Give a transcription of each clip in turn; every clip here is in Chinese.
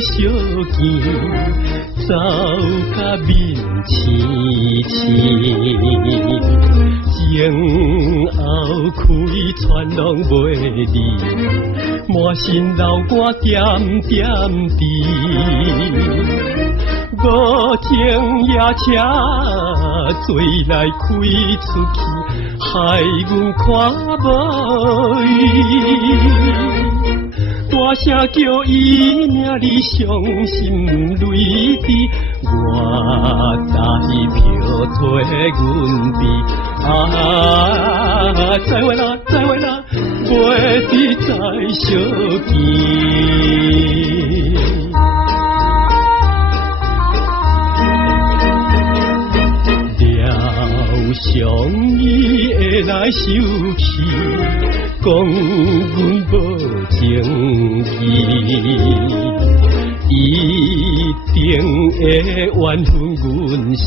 小见，走甲面青青。前后开穿拢袂离，满身流汗点点滴。无情夜车做来开出去，害阮看无伊。大声叫伊名，你伤心泪滴，我带票替阮比。再会啦，再会啦，袂知再相见。想伊会来受气，讲阮无情义，伊定会怨恨阮是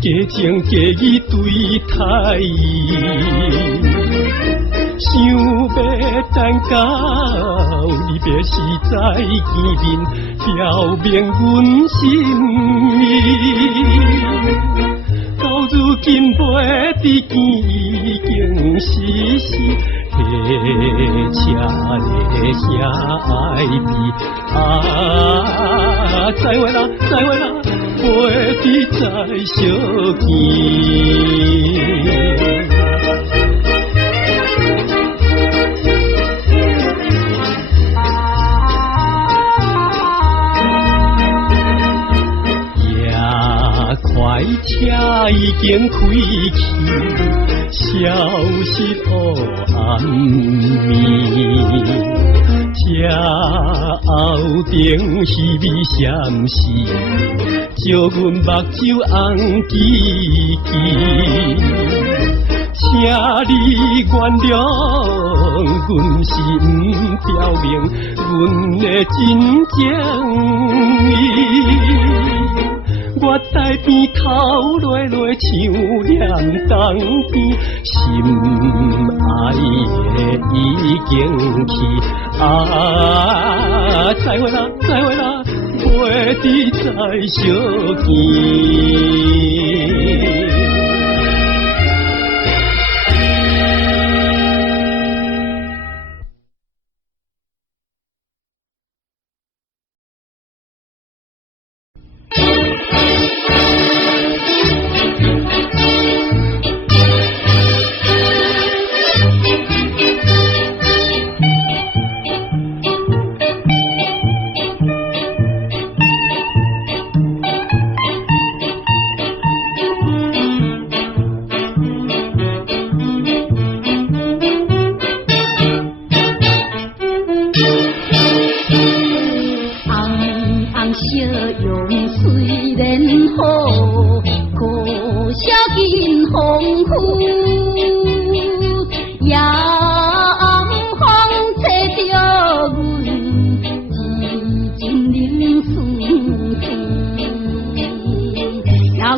假情假意对待伊。想要等到离别时再见面，表明阮心意。到如今袂知见已经死死，下车咧声爱悲。再会啦，再会啦，袂知再相见。快车已经开去，消失黑暗暝。车后顶稀微闪烁，照阮目睭红记记。请你原谅，阮是不表明阮的真情意。我在边头落落像念冬边，心爱的已经去。再会啦，再会啦，袂知再相见。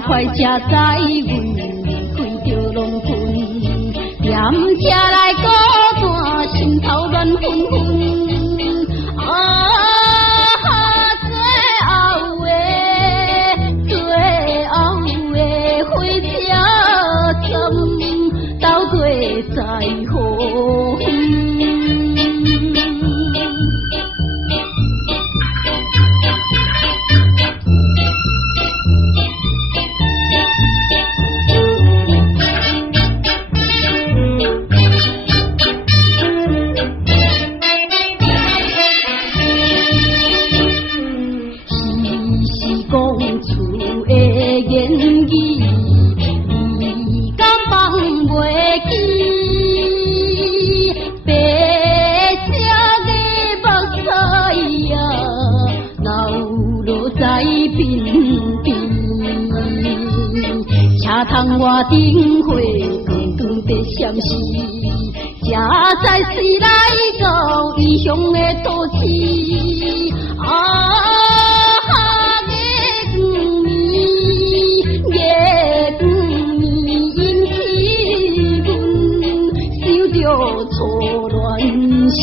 快车载阮开着龙魂，念车来孤单，心头乱纷纷。最后的火车站，斗过在乎。我顶火光光在闪烁，才知谁来到异乡的土地。月光暝引起阮想着错乱时。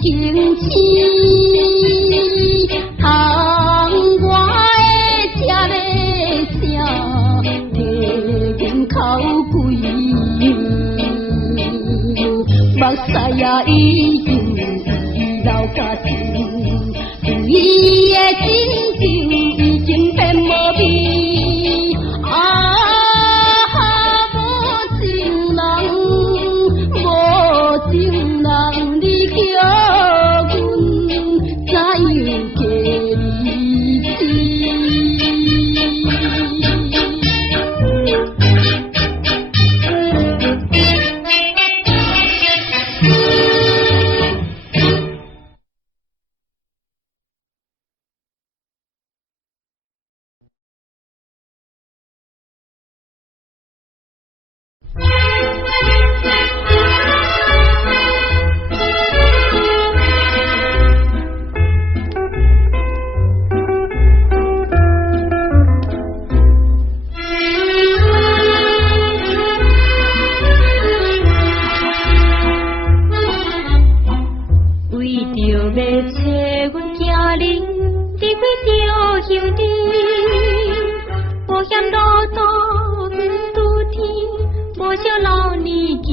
经醒，窗外的这个声，替阮哭鬼，目屎也已经流甲心，对伊的亲情已经变无味。情人，你叫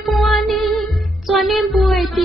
阮怎样过日子？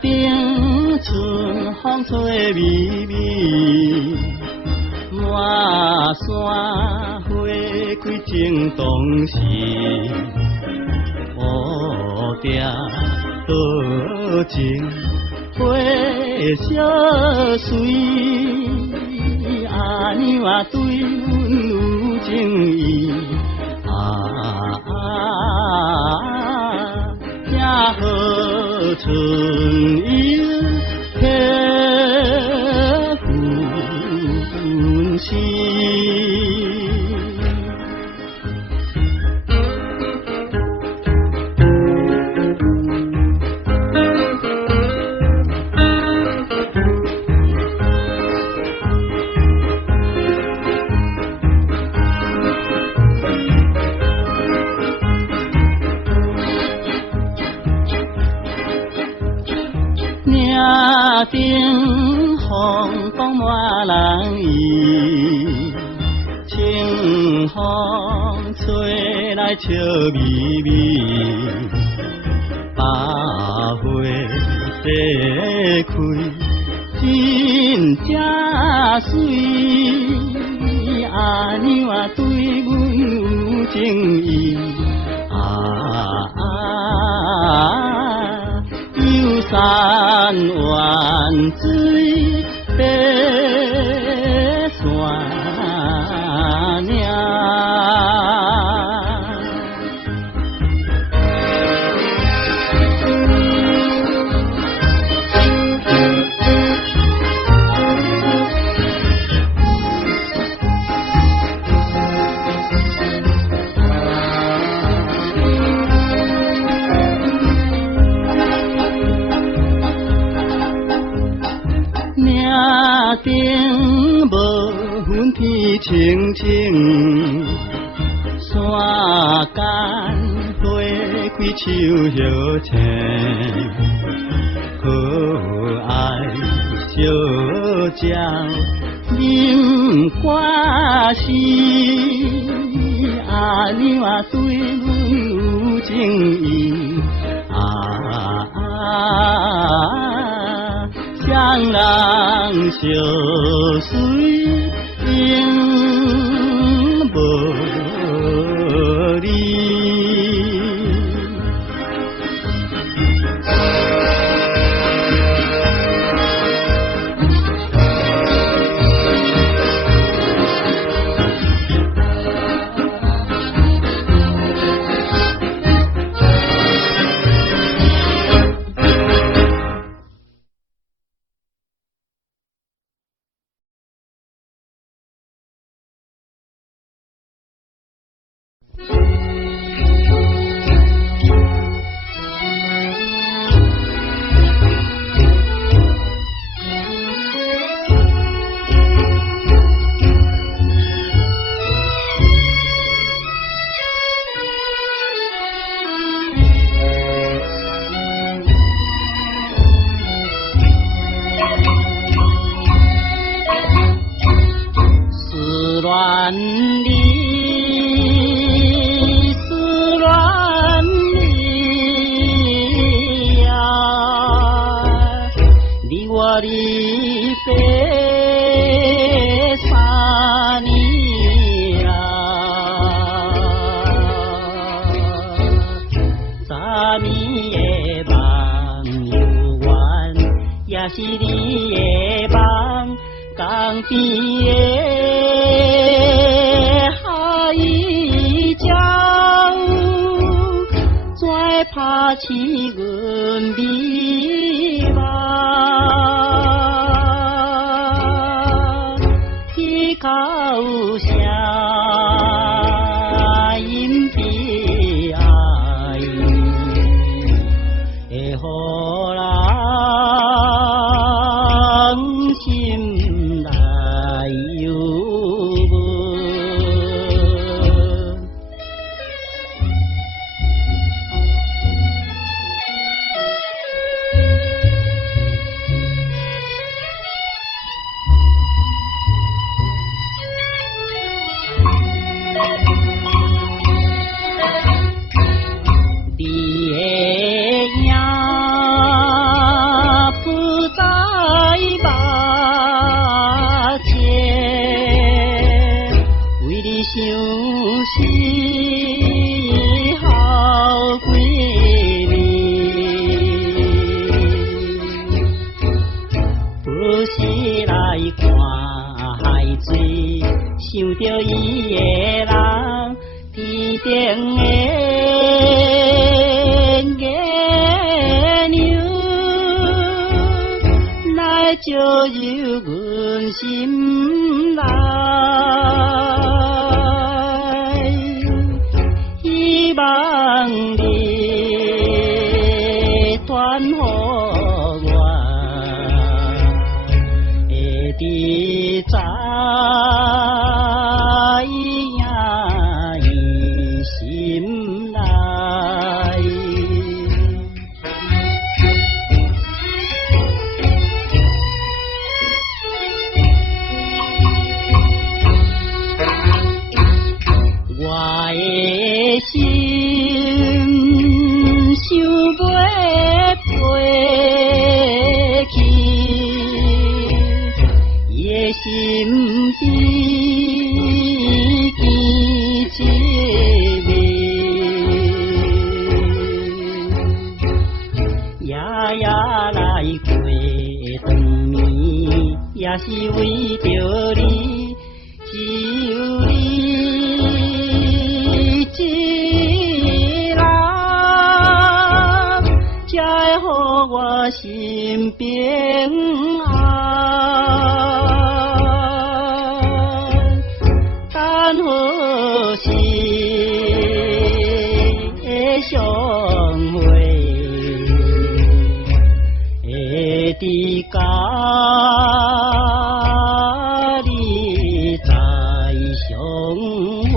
顶春风吹微微，满山花开正当时，蝴蝶多情花相随，阿娘啊对阮有情意，也好春游贴fun时。顶风光满人意，清风吹来笑眯眯，百花盛开，真正水。阿娘啊，对阮有情意，游山玩水，爬山岭。顶无云天青青，山间花开树叶青，可爱小鸟饮歌诗，阿娘啊对阮有情意，双人相随永无离。是你的梦，江边的海鸟，再拍起阮美梦，伊口声音悲哀，会予人心内忧闷。你的影不在目前，为你伤心好几年，不时来看海水，想着伊的人，天顶的照入阮心内，希望你传予我，会知在伊心内。心想袂飞去，伊的心比见一面，夜夜来过长暝，也是为着你，只有你一人，才会予我心平安。等好时的相会，会伫甲你再相会。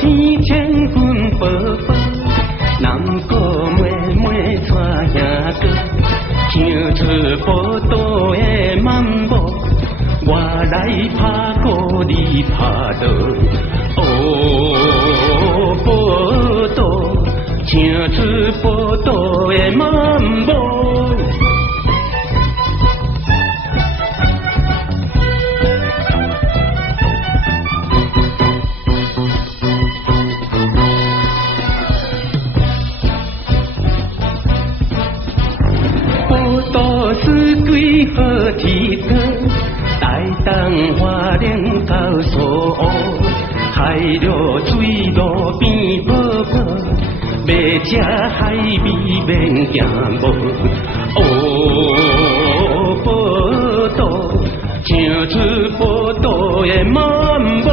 天千分宝宝，南国妹妹带兄哥，唱出宝岛的漫步，我来拍鼓，你拍刀。哦，宝岛，唱出宝岛的漫步。是对好天堂，台东花莲到苏澳，海陆水路边泡泡，要吃海味免惊无。哦，宝岛，唱出宝岛的漫步。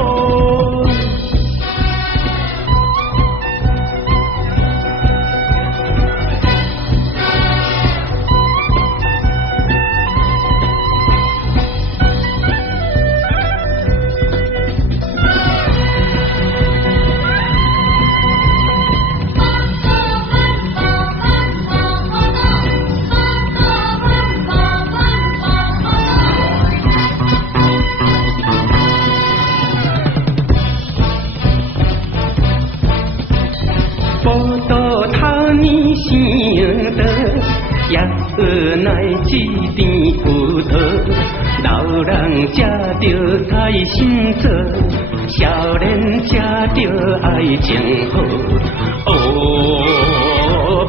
宝岛头年生得，也无奈一点葡萄，老人吃着菜心做，少年吃着爱情好。哦，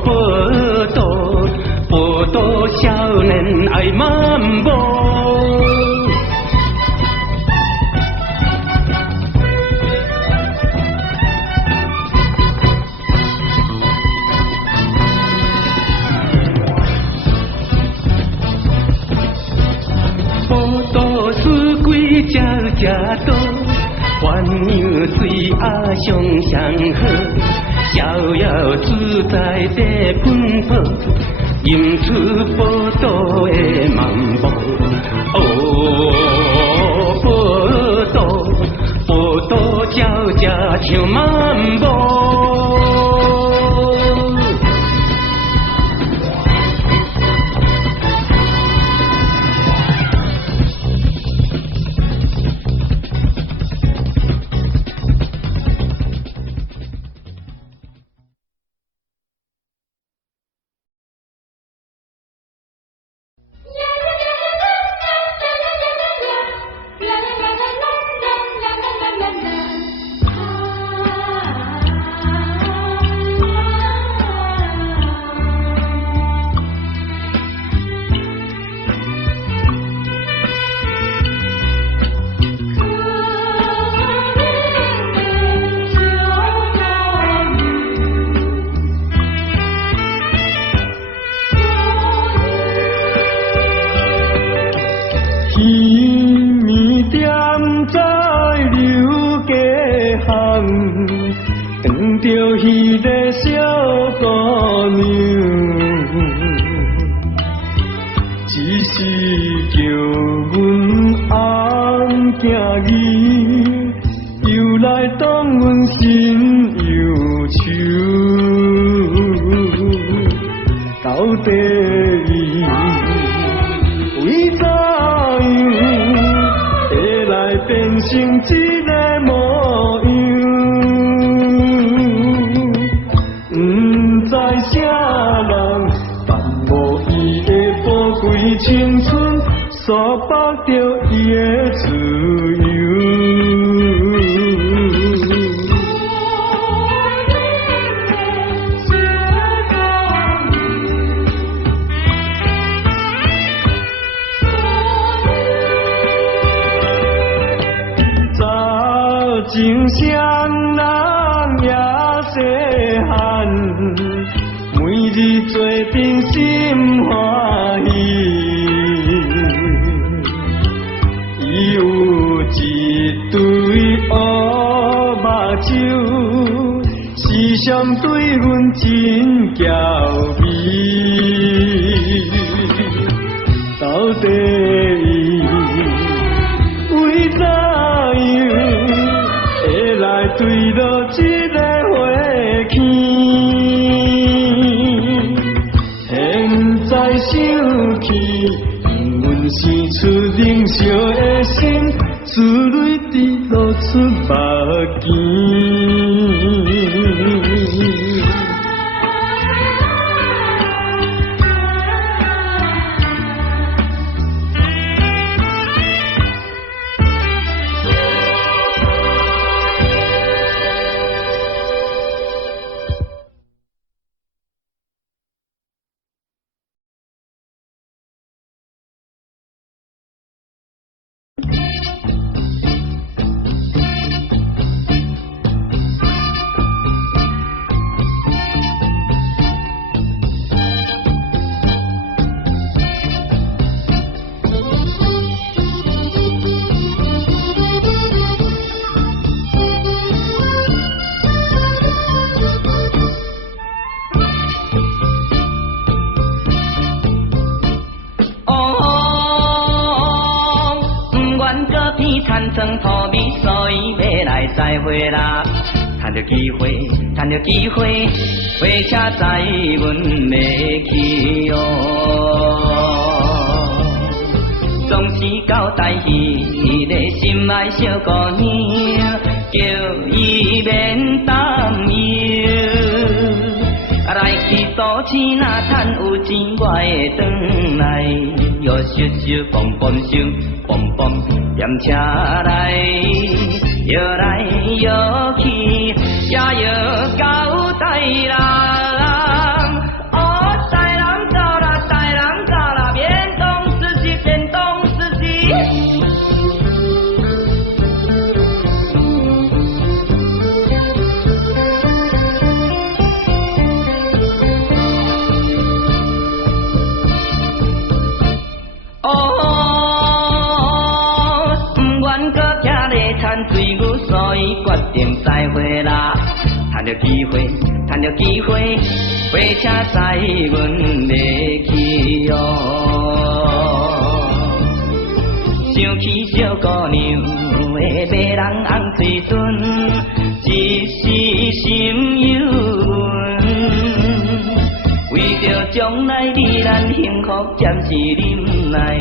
宝岛，宝岛少年爱漫步。只只多，鸳鸯水啊上上好，逍遥自在在奔跑，吟出宝岛的漫步。哦，宝岛，宝岛鸟只唱漫步。底伊为怎样会来变成这个模样？不知啥人耽误伊的宝贵青春，煞绑着伊的自由。情双人也细汉，每日做阵心欢喜。伊有一对乌目睭，时常对阮真娇美。到底伊为怎样？来坠落这个花圈，现在想起，因阮生出冷笑的心，珠泪滴落出目镜。再会啦，趁着机会，趁着机会，火车载阮要去哦。总是交代伊个心爱小姑娘，叫伊免担忧。来去赌市若趁有钱，我会转来，又咻咻蹦蹦咻蹦蹦踮车来。摇来摇去，也摇到台南。哦，台南到啦，台南到啦，变东四西，变东四西。哦，不愿搁徛咧趁水牛。所以决定再会啦，趁着机会，趁着机会，火车载阮要去哦。想起小姑娘的迷人红嘴唇，一时心犹闷。为着将来你咱幸福暂时忍耐，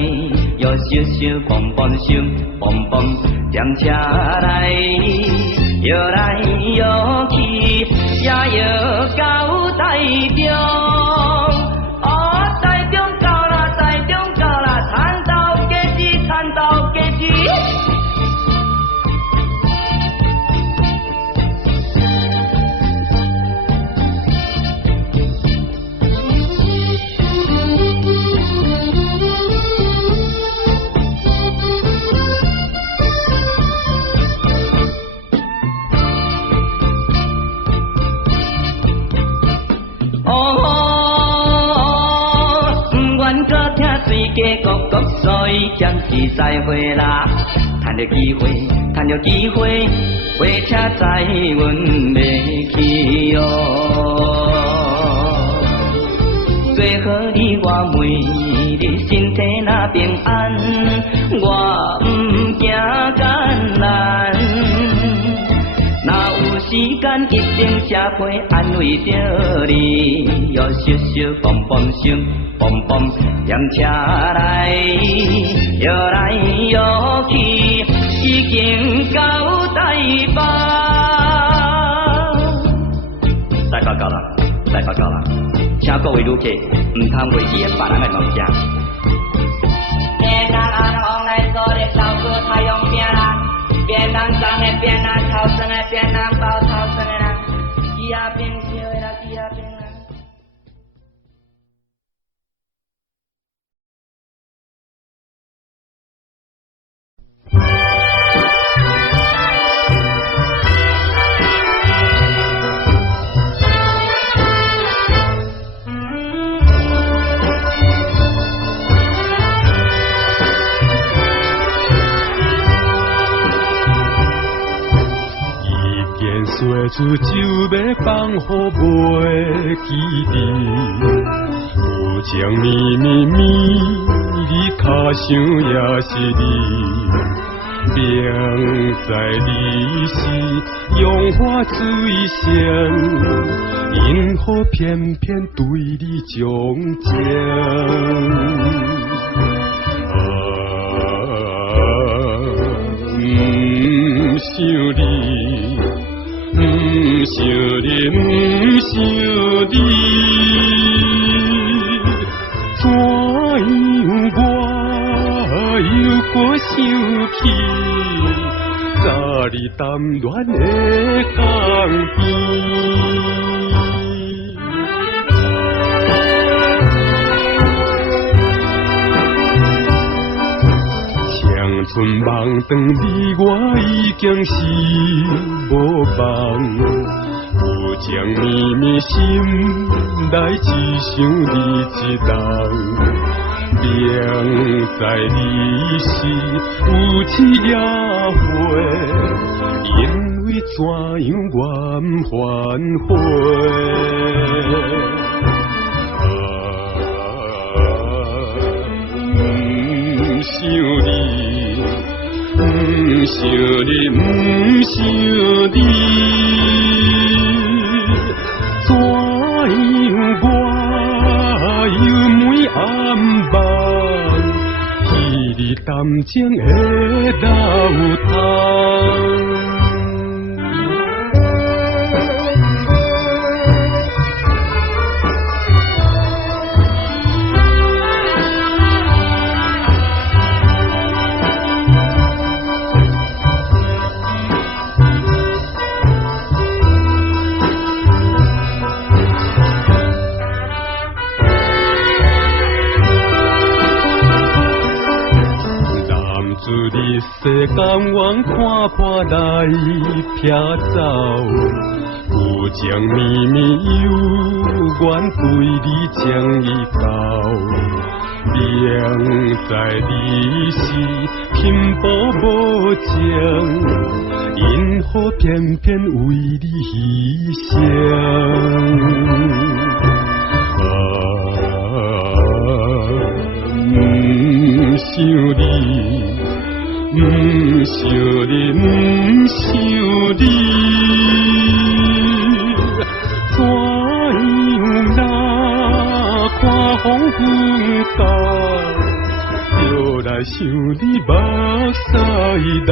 又咻咻蹦蹦咻蹦蹦踮车来，摇来摇去，也摇到台中。哦，台中到啦，台中到啦，田豆加子，田豆加子。结局，所以暂时再会啦。趁着机会，趁着机会，火车载阮要去哦。最好你我每日身体若平安，我不惊艰难。若有时间一定社会安慰着你，又小小蹦蹦心蹦蹦嫌车来，摇来摇去，已经到台北。大报告啦，大报告啦，请各位旅客唔通违背别人的梦想。别人安往来做的照顾太用命啦。别人长的，别人超生的，别人包超生的人，鸡啊变小的啦，鸡啊变人。吹出酒要放予袂记得，有情绵绵绵，你脚想也是你，明知你是用花水仙，因何偏偏对你钟情？想你。想你，想你，怎样我又搁想起早日谈恋的港边？长春梦长你我已经是无梦。有情绵绵心内只想你一人，明知你是有痴也会，因为怎样我不反悔？想你，想你，想你。怎样我又每暗梦，彼你淡情的流淌。世间愿看破来撇走，有情绵绵有愿对你将伊交，明知你是拼搏无情，因何偏偏为你牺牲？想你。想你，想你，怎样那看风风干，又来想你目屎流。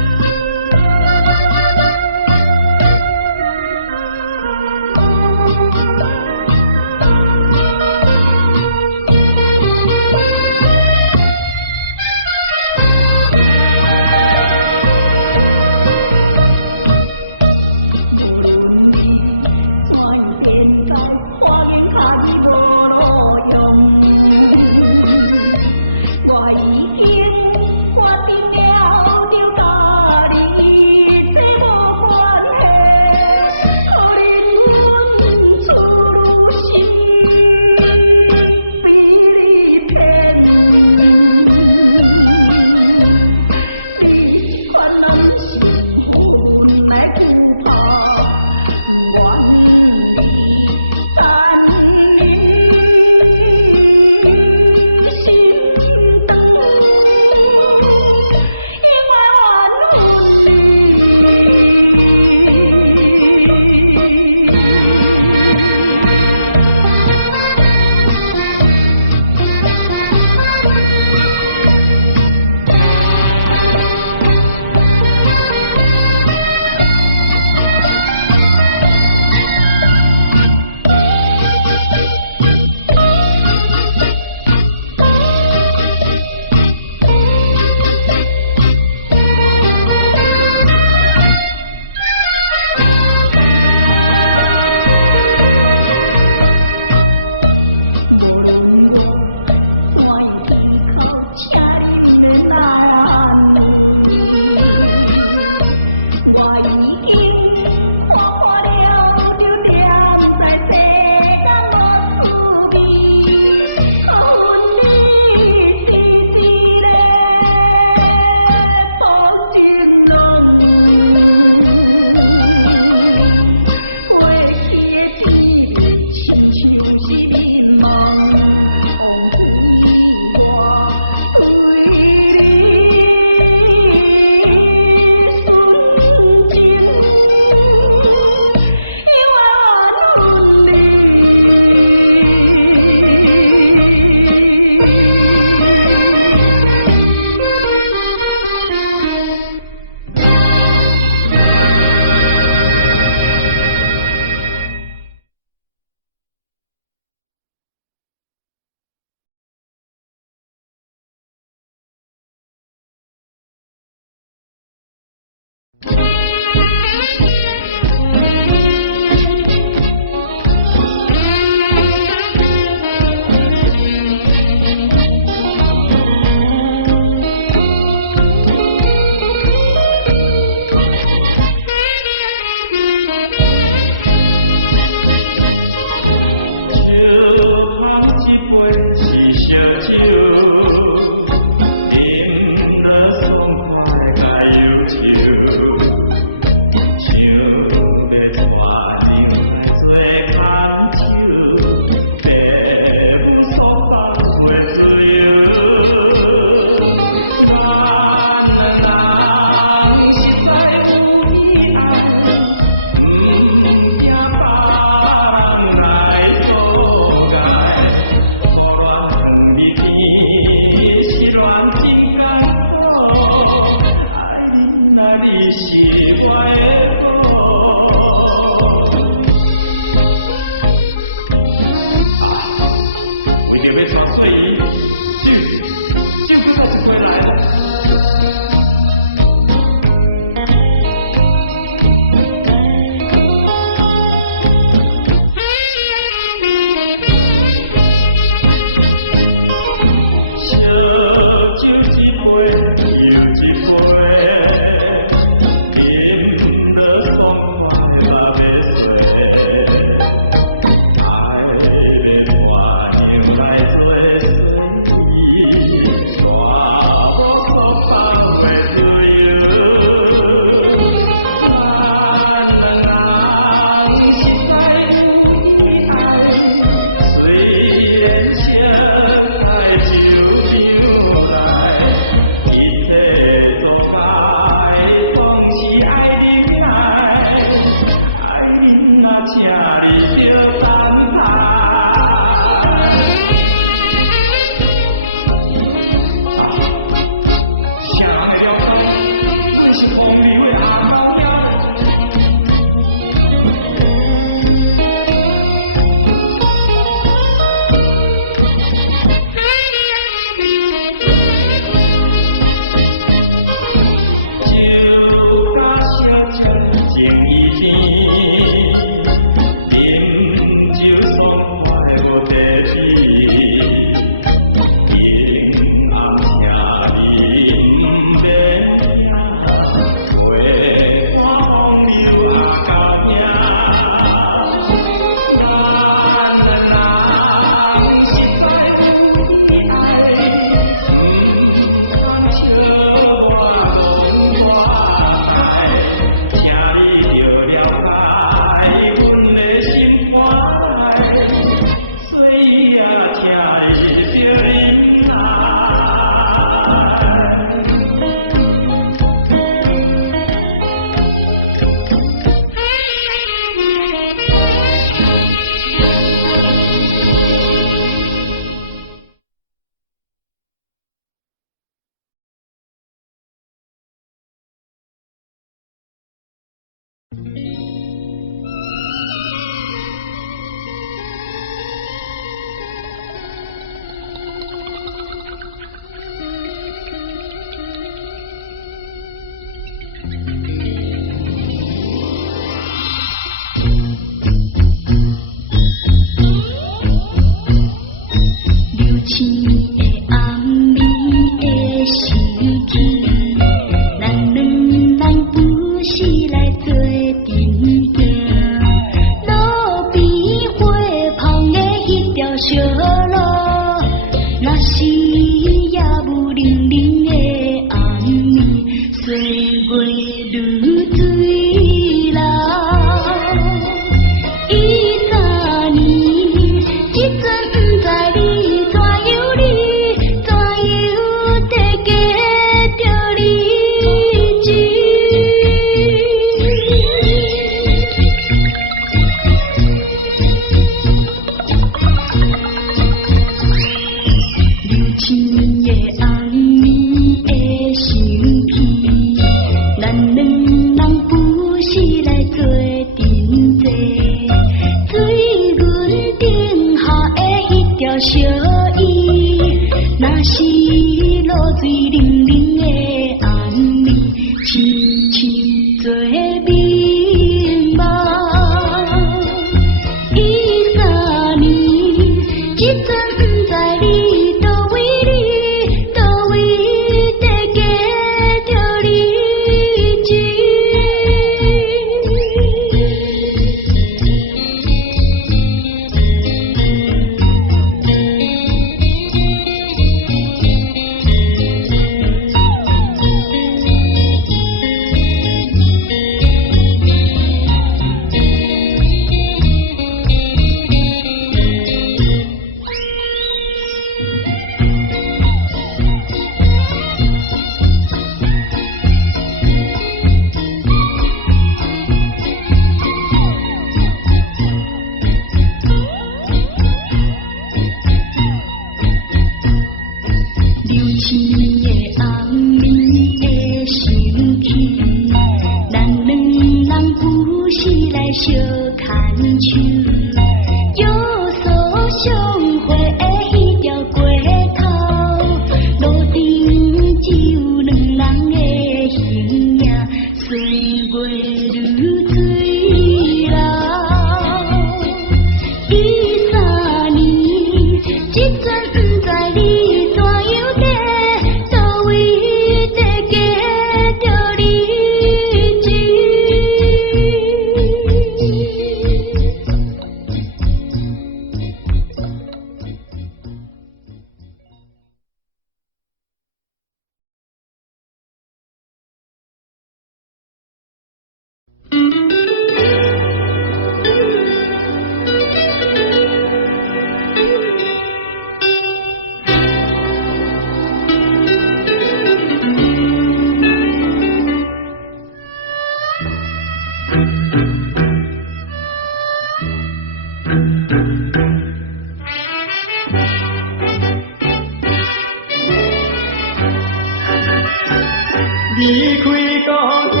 离开故乡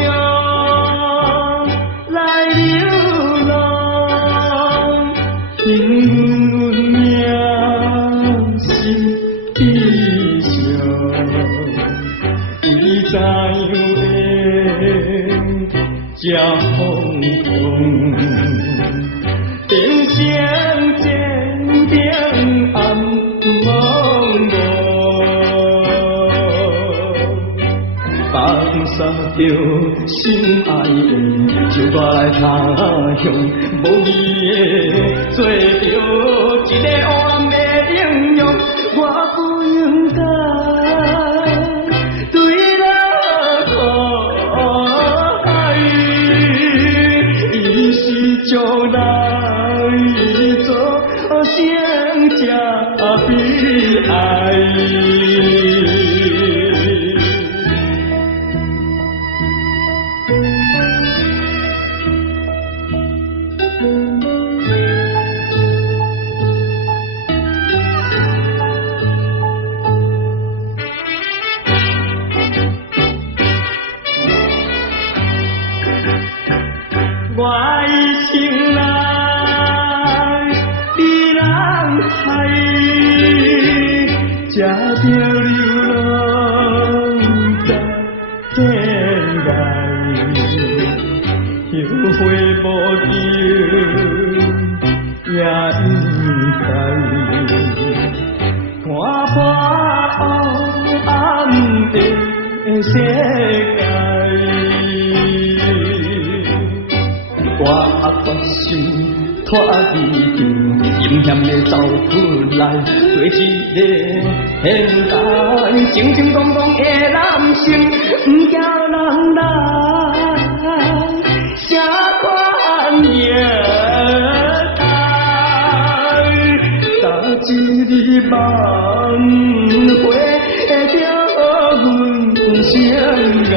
来流浪，凭阮命心地上，为怎样会这风风？人生渐渐暗茫茫。放下着心爱的，就我来他乡，无义的做着一个黑暗的英雄，我不应该对人可爱，伊是将来做成这悲哀。我的心内被人害，吃着流浪在天涯，后悔无救也应该，看看你场阴险的走出来，做一个现代正正当当的男性，不惊人来写款夜台，打一日晚会着阮相爱。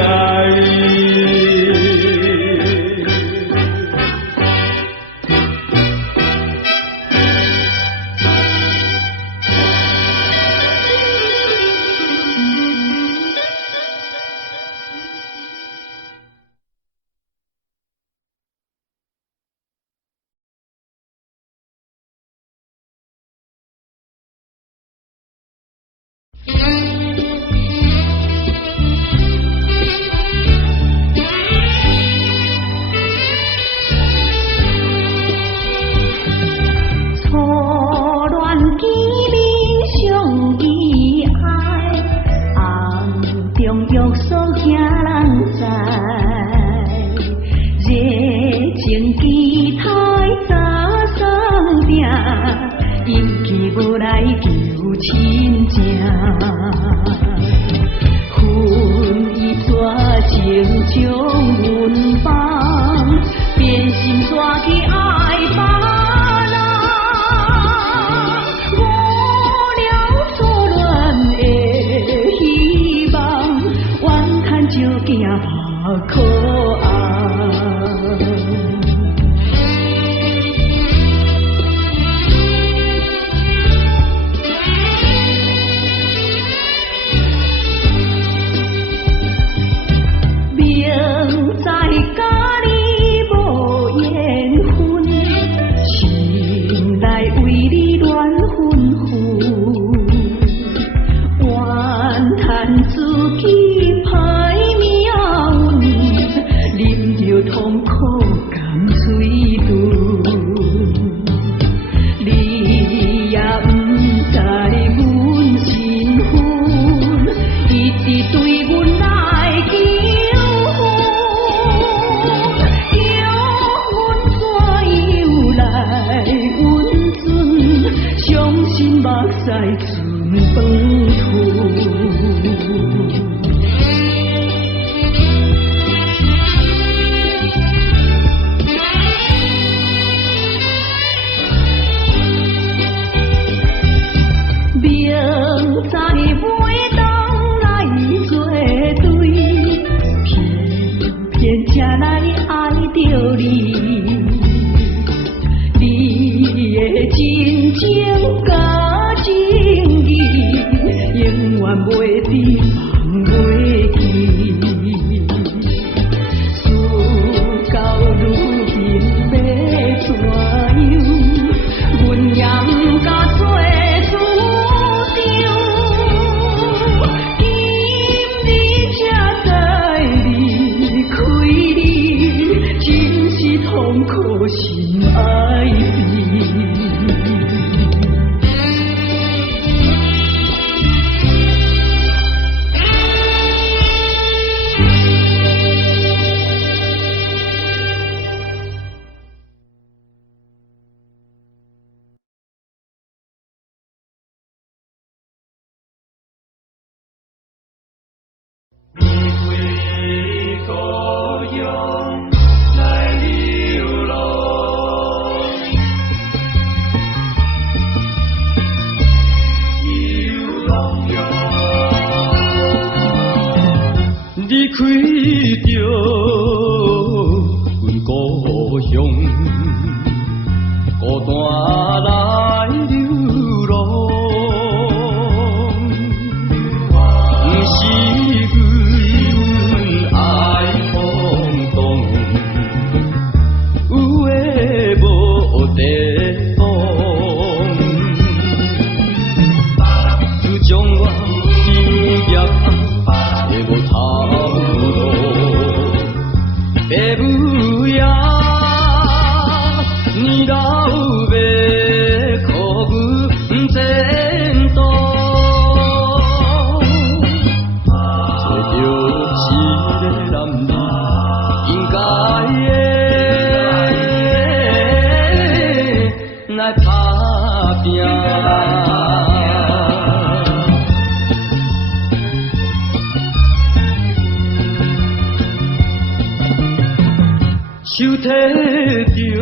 提着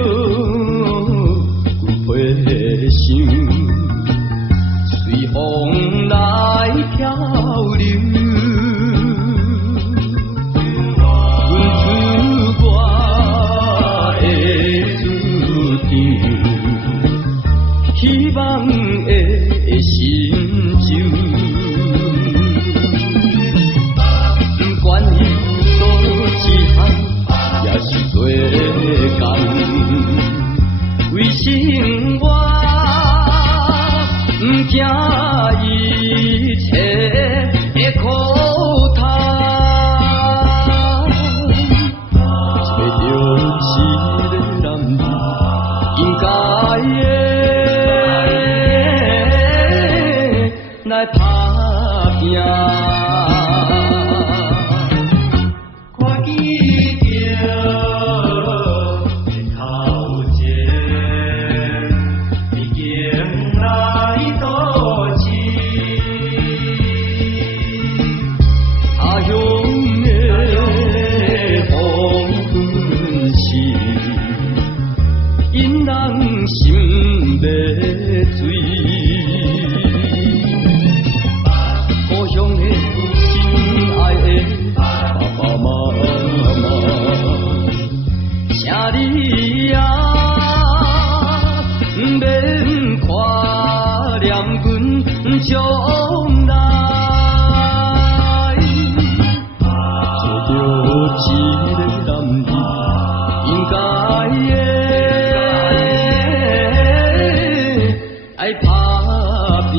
骨皮箱，随风来漂流。阮出我的注定，希望的成就。不管伊多凄惨，也是多艰，为生活不惊一切的苦叹，找着一个男儿应该的来打拼。看见着头前已经来倒去，他乡的风云是引人心要醉。故乡的心爱的爸爸妈妈，请你啊，免挂念阮将来，找着一个男儿应该的爱打拼。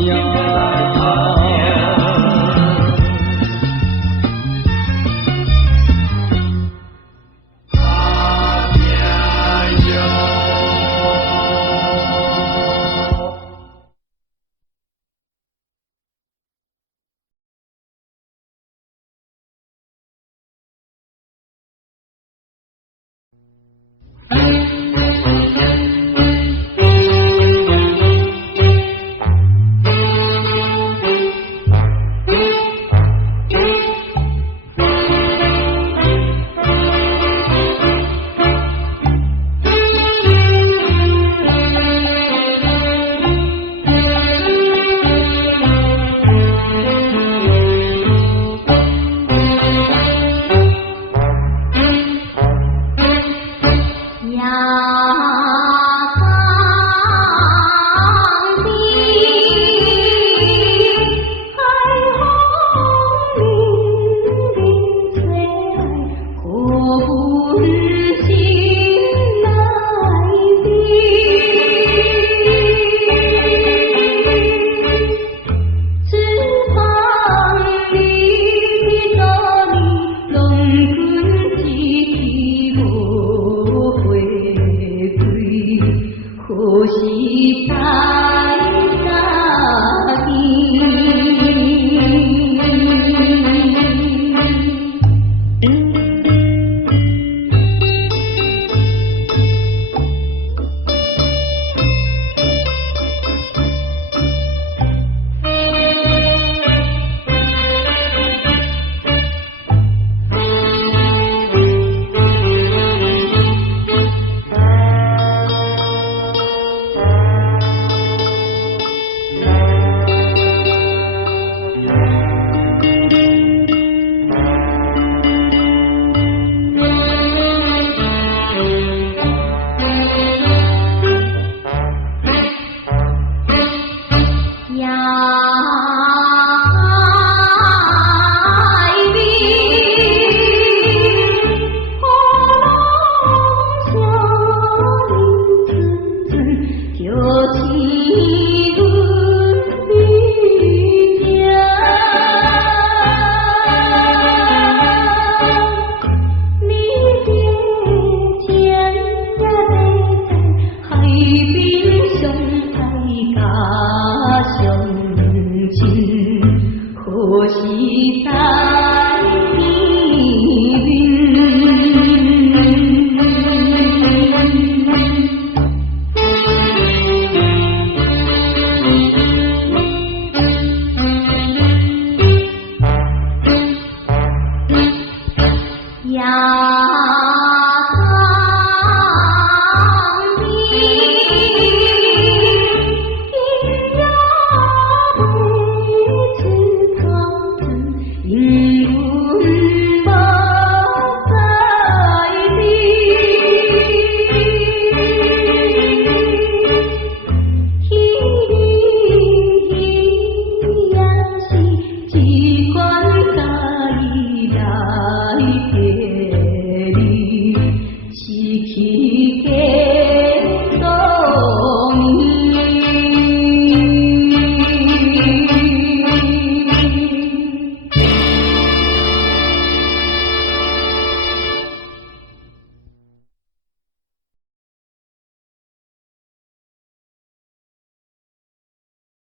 呀。